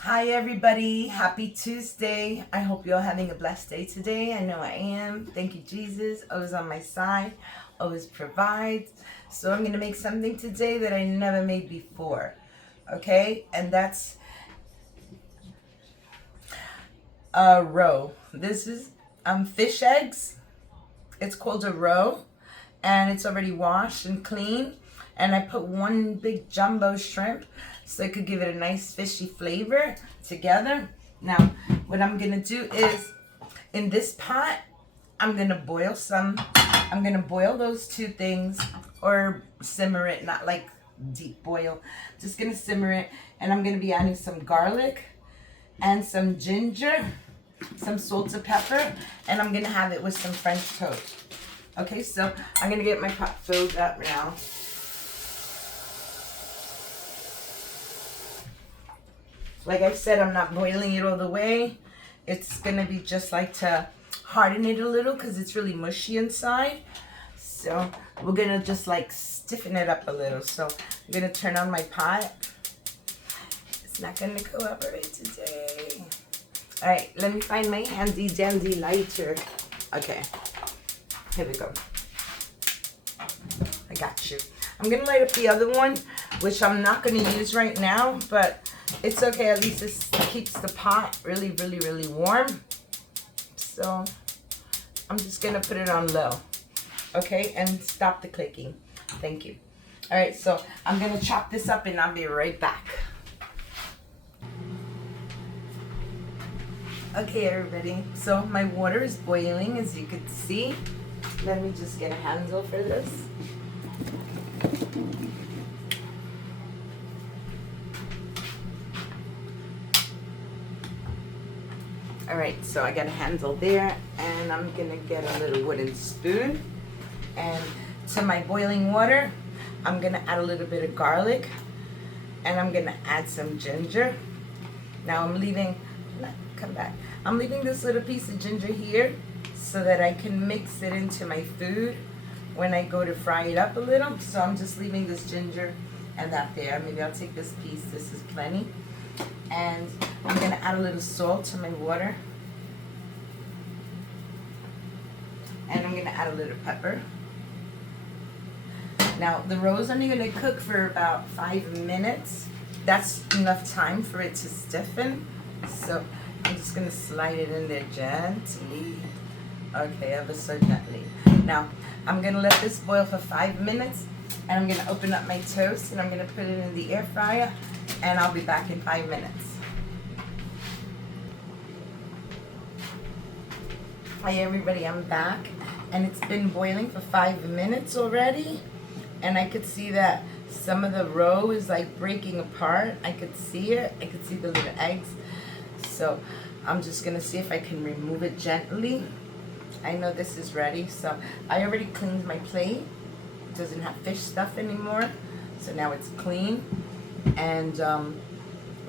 Hi everybody, happy Tuesday. I hope you're having a blessed day today. I know I am. Thank you, Jesus. Always on my side, always provides. So I'm gonna make something today that I never made before. Okay, and that's a roe. This is fish eggs. It's called a roe, and it's already washed and clean. And I put one big jumbo shrimp so it could give it a nice fishy flavor together. Now, what I'm gonna do is in this pot, I'm gonna boil those two things or simmer it, not like deep boil. Just gonna simmer it, and I'm gonna be adding some garlic and some ginger, some salt and pepper, and I'm gonna have it with some French toast. Okay, so I'm gonna get my pot filled up now. Like I said, I'm not boiling it all the way. It's gonna be just like to harden it a little because it's really mushy inside. So we're gonna just like stiffen it up a little. So I'm gonna turn on my pot. It's not gonna cooperate today. All right, let me find my handy dandy lighter. Okay, here we go. I got you. I'm gonna light up the other one, which I'm not gonna use right now, but it's okay. At least this keeps the pot really, really, really warm. So I'm just gonna put it on low. Okay, and stop the clicking. Thank you. All right, so I'm gonna chop this up and I'll be right back. Okay, everybody, so my water is boiling, as you could see. Let me just get a handle for this. All right, so I got a handle there, and I'm gonna get a little wooden spoon. And to my boiling water, I'm gonna add a little bit of garlic, and I'm gonna add some ginger. Now I'm leaving this little piece of ginger here so that I can mix it into my food when I go to fry it up a little. So I'm just leaving this ginger and that there. Maybe I'll take this piece, this is plenty. And I'm gonna add a little salt to my water. And I'm gonna add a little pepper. Now the roe's only gonna cook for about 5 minutes. That's enough time for it to stiffen. So I'm just gonna slide it in there gently. Okay, ever so gently. Now I'm gonna let this boil for 5 minutes, and I'm gonna open up my toast and I'm gonna put it in the air fryer, and I'll be back in 5 minutes. Hi everybody, I'm back, and it's been boiling for 5 minutes already, and I could see that some of the roe is like breaking apart. I could see it. I could see the little eggs. So I'm just gonna see if I can remove it gently. I know this is ready, so I already cleaned my plate. It doesn't have fish stuff anymore, so now it's clean. And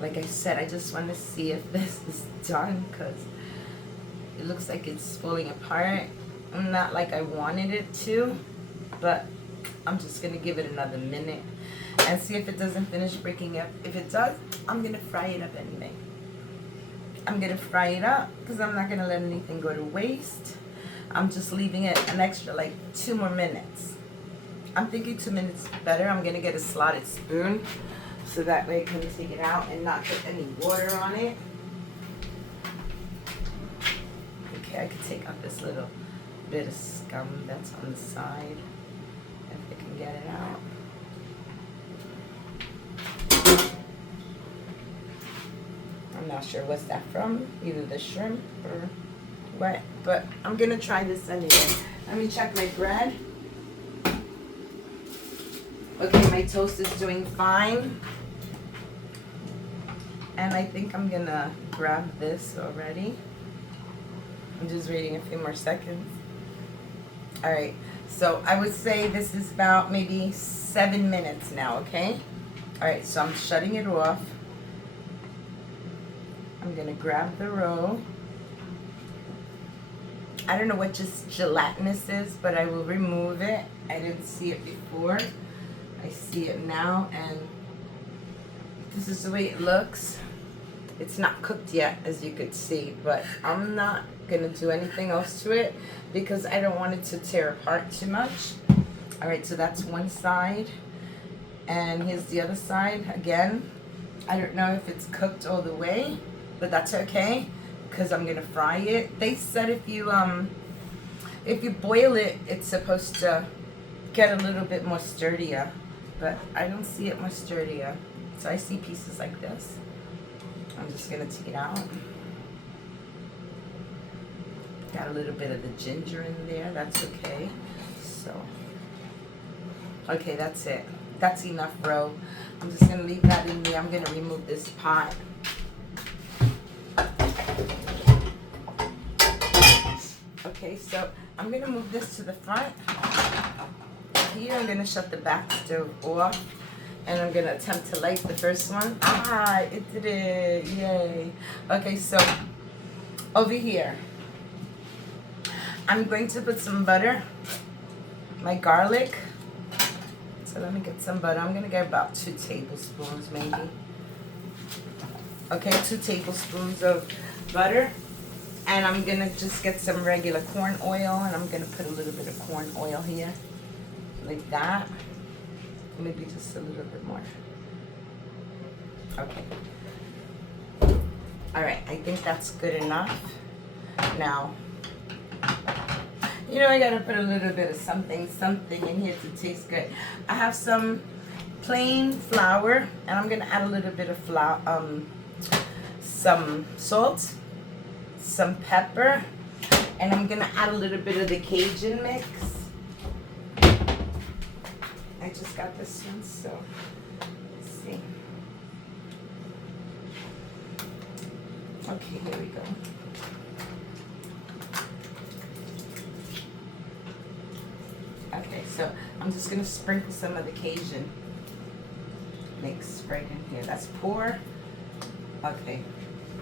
like I said, I just want to see if this is done because it looks like it's falling apart. Not like I wanted it to, but I'm just gonna give it another minute and see if it doesn't finish breaking up. If it does, I'm gonna fry it up anyway. I'm gonna fry it up because I'm not gonna let anything go to waste. I'm just leaving it an extra like 2 more minutes. I'm thinking 2 minutes better. I'm gonna get a slotted spoon so that way I can take it out and not put any water on it. Okay, I could take out this little bit of scum that's on the side if I can get it out. I'm not sure what's that from, either the shrimp or what, but I'm gonna try this anyway. Let me check my bread. Okay, my toast is doing fine. And I think I'm gonna grab this already. I'm just waiting a few more seconds. All right, so I would say this is about maybe 7 minutes now, okay? All right, so I'm shutting it off. I'm gonna grab the roe. I don't know what just gelatinous is, but I will remove it. I didn't see it before. I see it now, and This is the way it looks. It's not cooked yet, as you could see, but I'm not gonna do anything else to it because I don't want it to tear apart too much. All right, so that's one side, and here's the other side. Again, I don't know if it's cooked all the way, but that's okay because I'm gonna fry it. They said if you boil it, it's supposed to get a little bit more sturdier, but I don't see it more sturdier. So I see pieces like this. I'm just gonna take it out. Got a little bit of the ginger in there, that's okay. So, okay, that's it. That's enough roe. I'm just gonna leave that in there. I'm gonna remove this pot. Okay, so I'm gonna move this to the front. Here I'm gonna shut the back stove off. And I'm gonna attempt to light the first one. Ah, it did it, yay. Okay, so over here, I'm going to put some butter, my garlic. So let me get some butter. I'm gonna get about 2 tablespoons maybe. Okay, 2 tablespoons of butter. And I'm gonna just get some regular corn oil, and I'm gonna put a little bit of corn oil here, like that. Maybe just a little bit more. Okay. All right, I think that's good enough. Now, you know, I gotta put a little bit of something in here to taste good. I have some plain flour, and I'm gonna add a little bit of some salt, some pepper, and I'm gonna add a little bit of the Cajun mix. I just got this one, so let's see. Okay, here we go. Okay, so I'm just gonna sprinkle some of the Cajun mix right in here. That's pour. Okay,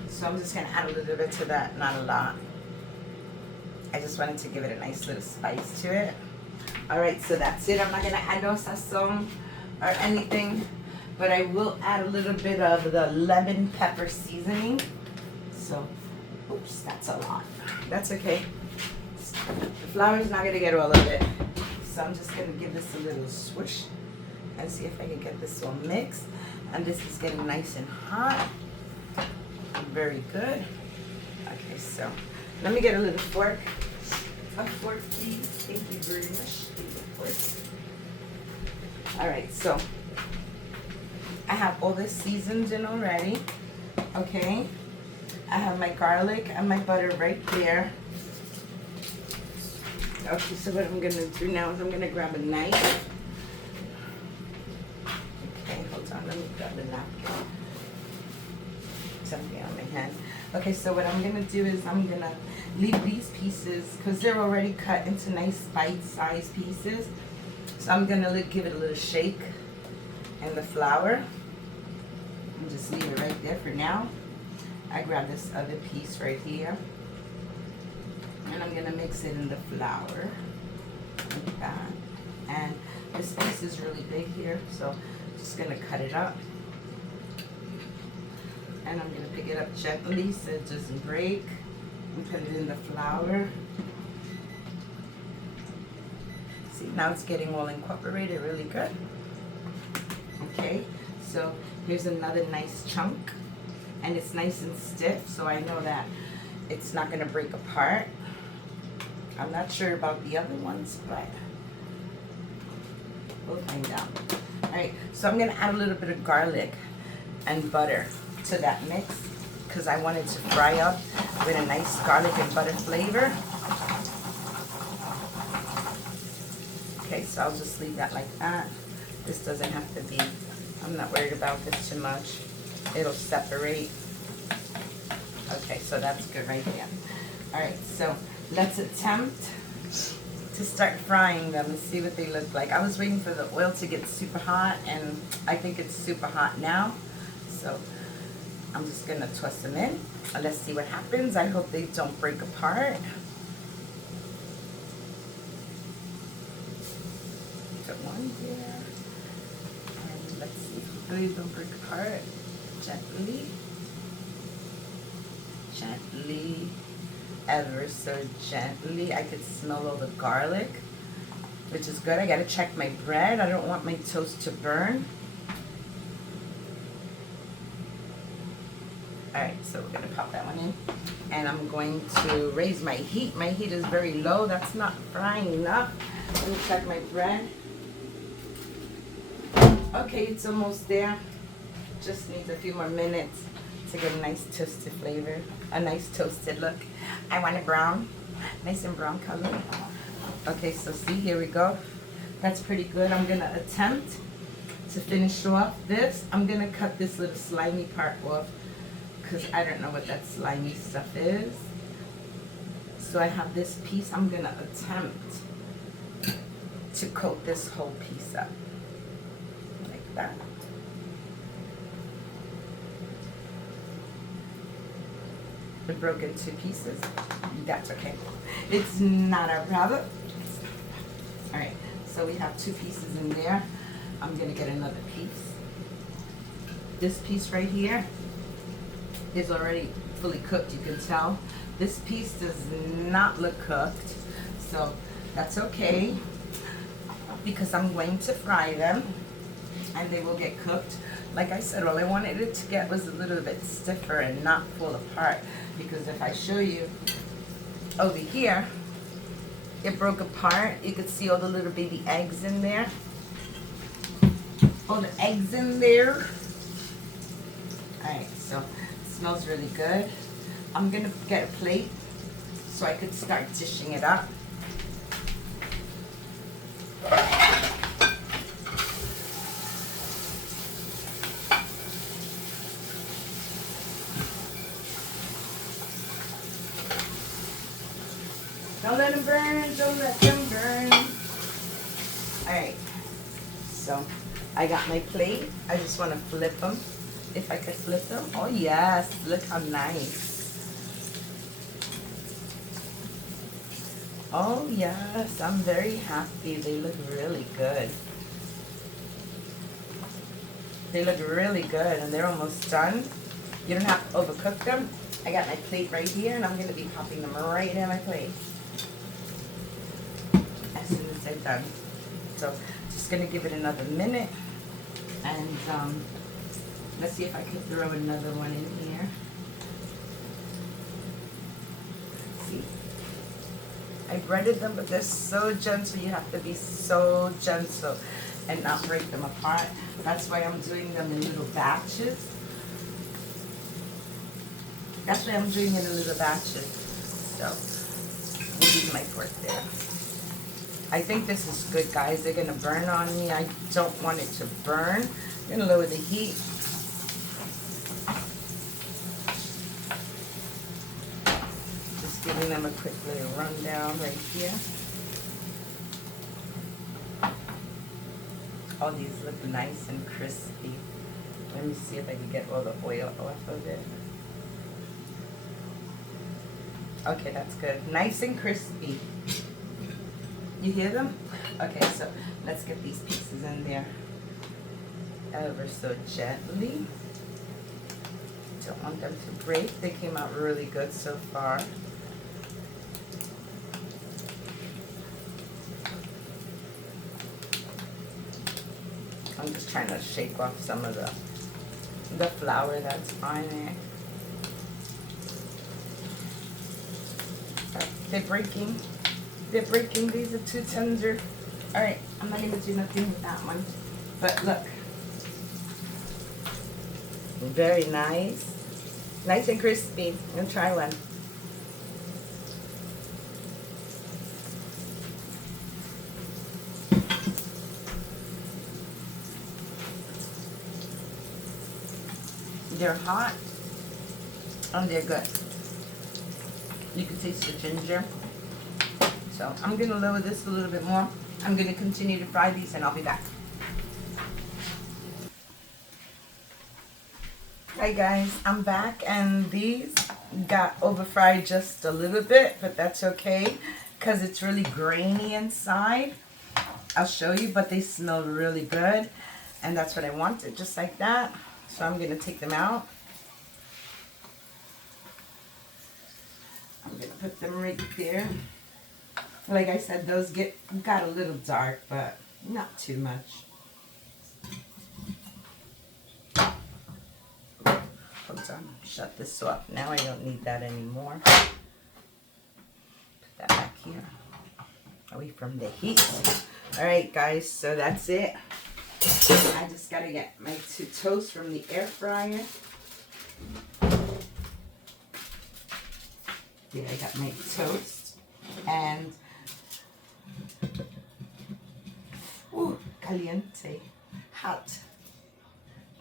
so I'm just gonna add a little bit to that, not a lot. I just wanted to give it a nice little spice to it. All right, so that's it. I'm not gonna add no sazon or anything, but I will add a little bit of the lemon pepper seasoning. So, oops, that's a lot. That's okay. The flour's not gonna get all of it. So I'm just gonna give this a little swoosh and see if I can get this one mixed. And this is getting nice and hot. Very good. Okay, so let me get a little fork. A fork, please. Thank you very much. All right, so I have all this seasoned in already. Okay, I have my garlic and my butter right there. Okay, so what I'm gonna do now is I'm gonna grab a knife. Okay, hold on, let me grab the napkin. Something on my hand. Okay, so what I'm gonna do is I'm gonna leave these pieces because they're already cut into nice bite-sized pieces. So I'm gonna give it a little shake in the flour and just leave it right there for now. I grab this other piece right here and I'm gonna mix it in the flour like that. And this piece is really big here, so I'm just gonna cut it up. And I'm gonna pick it up gently so it doesn't break and put it in the flour. See, now it's getting all incorporated really good. Okay, so here's another nice chunk, and it's nice and stiff, so I know that it's not gonna break apart. I'm not sure about the other ones, but we'll find out. All right, so I'm gonna add a little bit of garlic and butter to that mix because I want it to fry up with a nice garlic and butter flavor. Okay, so I'll just leave that like that. This doesn't have to be, I'm not worried about this too much. It'll separate. Okay, so that's good right there. All right, so let's attempt to start frying them and see what they look like. I was waiting for the oil to get super hot, and I think it's super hot now. So I'm just gonna toss them in. Let's see what happens. I hope they don't break apart. Put one here. And let's see if they don't break apart. gently, gently, ever so gently. I could smell all the garlic, which is good. I gotta check my bread. I don't want my toast to burn. Alright, so we're gonna pop that one in. And I'm going to raise my heat. My heat is very low. That's not frying enough. Let me check my bread. Okay, it's almost there. Just needs a few more minutes to get a nice toasted flavor. A nice toasted look. I want it brown. Nice and brown color. Okay, so see, here we go. That's pretty good. I'm gonna attempt to finish off this. I'm gonna cut this little slimy part off because I don't know what that slimy stuff is. So I have this piece. I'm gonna attempt to coat this whole piece up like that. It broke in 2 pieces. That's okay. It's not our problem. All right, so we have 2 pieces in there. I'm gonna get another piece. This piece right here is already fully cooked, you can tell. This piece does not look cooked, so that's okay because I'm going to fry them and they will get cooked. Like I said, all I wanted it to get was a little bit stiffer and not fall apart, because if I show you over here, it broke apart. You could see all the little baby eggs in there. All the eggs in there. Alright, so it smells really good. I'm gonna get a plate so I could start dishing it up. Don't let them burn, don't let them burn. Alright, so I got my plate. I just want to flip them. If I could flip them. Oh yes, look how nice. Oh yes, I'm very happy. They look really good. They look really good and they're almost done. You don't have to overcook them. I got my plate right here and I'm going to be popping them right in my plate as soon as they're done. So just going to give it another minute and let's see if I can throw another one in here. See, I breaded them, but they're so gentle. You have to be so gentle and not break them apart. That's why I'm doing them in little batches. That's why I'm doing it in little batches. So we'll use my fork there. I think this is good, guys. They're gonna burn on me. I don't want it to burn. I'm gonna lower the heat. Just giving them a quick little rundown right here. All these look nice and crispy. Let me see if I can get all the oil off of it. Okay, that's good. Nice and crispy. You hear them? Okay, so let's get these pieces in there ever so gently. Don't want them to break. They came out really good so far. I'm just trying to shake off some of the flour that's on it. They're breaking. They're breaking. These are too tender. Alright, I'm not going to do nothing with that one. But look. Very nice. Nice and crispy. I'm going to try one. They're hot and they're good. You can taste the ginger. So I'm going to lower this a little bit more. I'm going to continue to fry these and I'll be back. Hi guys, I'm back and these got over fried just a little bit, but that's okay because it's really grainy inside. I'll show you, but they smell really good and that's what I wanted, just like that. So I'm going to take them out. I'm going to put them right there. Like I said, those got a little dark, but not too much. Hold on, shut this off. Now I don't need that anymore. Put that back here, away from the heat. All right, guys, so that's it. I just gotta get my 2 toasts from the air fryer. Yeah, I got my toast and ooh, caliente, hot.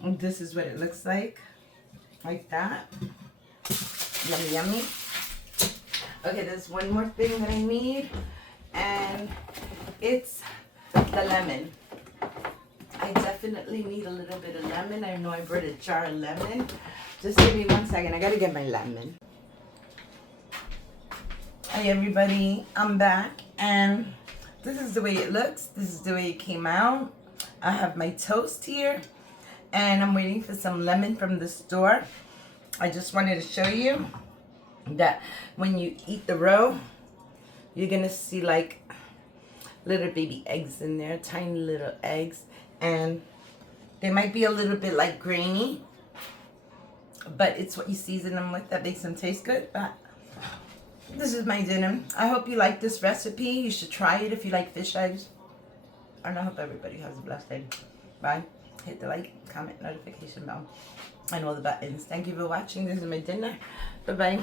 And this is what it looks like that. Yummy, yummy. Okay, there's one more thing that I need, and it's the lemon. I definitely need a little bit of lemon. I know I brought a jar of lemon. Just give me 1 second. I gotta get my lemon. Hey everybody, I'm back, and this is the way it looks. This is the way it came out. I have my toast here, and I'm waiting for some lemon from the store. I just wanted to show you that when you eat the roe, you're gonna see like little baby eggs in there, tiny little eggs, and they might be a little bit like grainy, but it's what you season them with that makes them taste good. But this is my dinner. I hope you like this recipe. You should try it if you like fish eggs. And I hope everybody has a blessed day. Bye. Hit the like, comment, notification bell, and all the buttons. Thank you for watching. This is my dinner. Bye-bye.